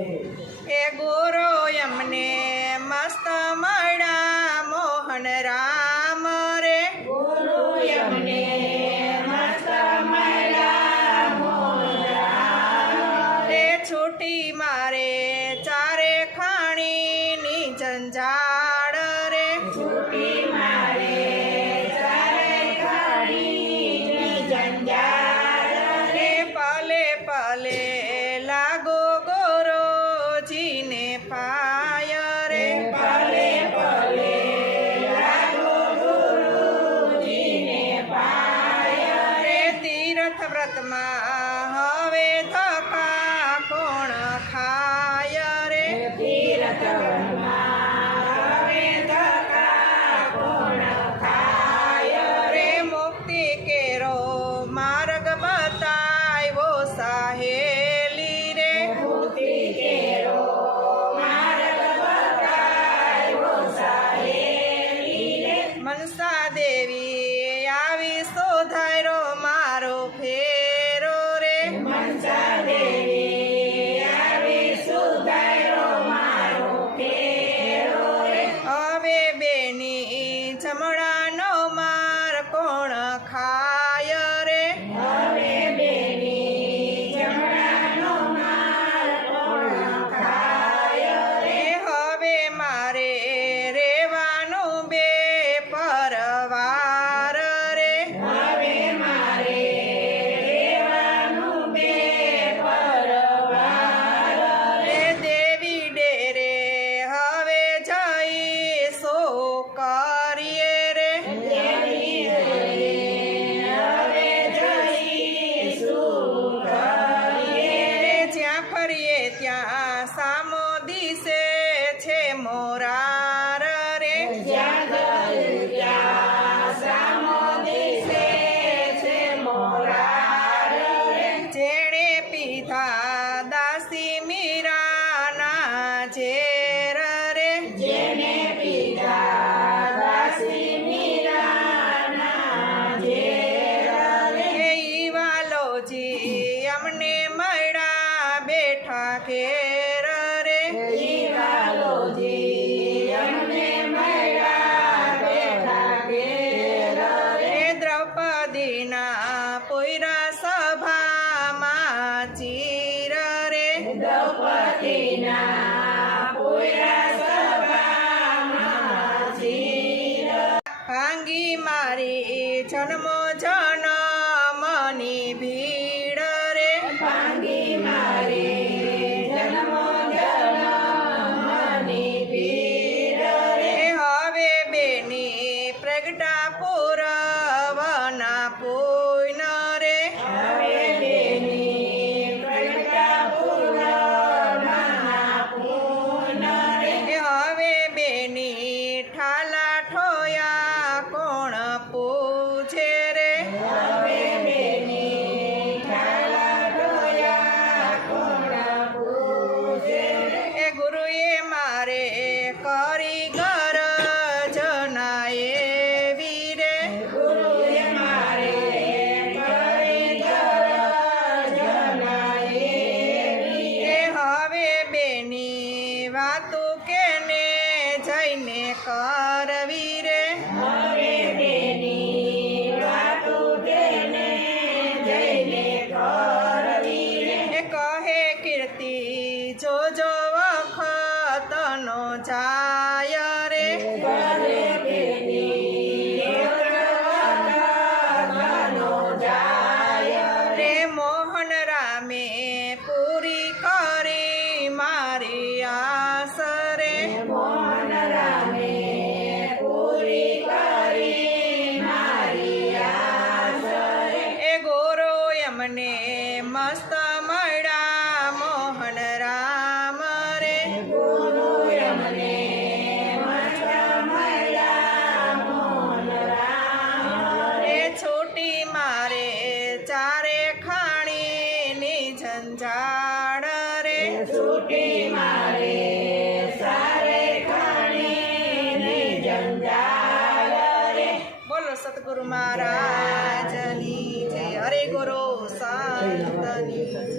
એ ગુરુ અમને મસ્ત મળ્યા મોહન રામ રે. ગુરુ અમને મસ્ત મળ્યા છૂટી મારે ચારે ખાણીની જંજાળ રે. છૂટી મારે ચારે ખાણીની જંજાળ રે. પલે પલે ભારતમાં હવે ધક્કા કોણ ખાય રે? રે? કેરો માર્ગ બતાવ્યો સાહેલી રે. મુક્તિ દેવી વિશે છે મોરાર રે. જેણે પીધા દાસી મીરાના ઝેર રે. જેણે અમને મળ્યા બેઠા કે જન્મ જનમની ભીડ રે. ભાંગી મારે હવે બેની પ્રગટા પૂરવના પૂર નો જાય રે. સદગુરુ મહારાજની જય. હરે ગુરુ સંતની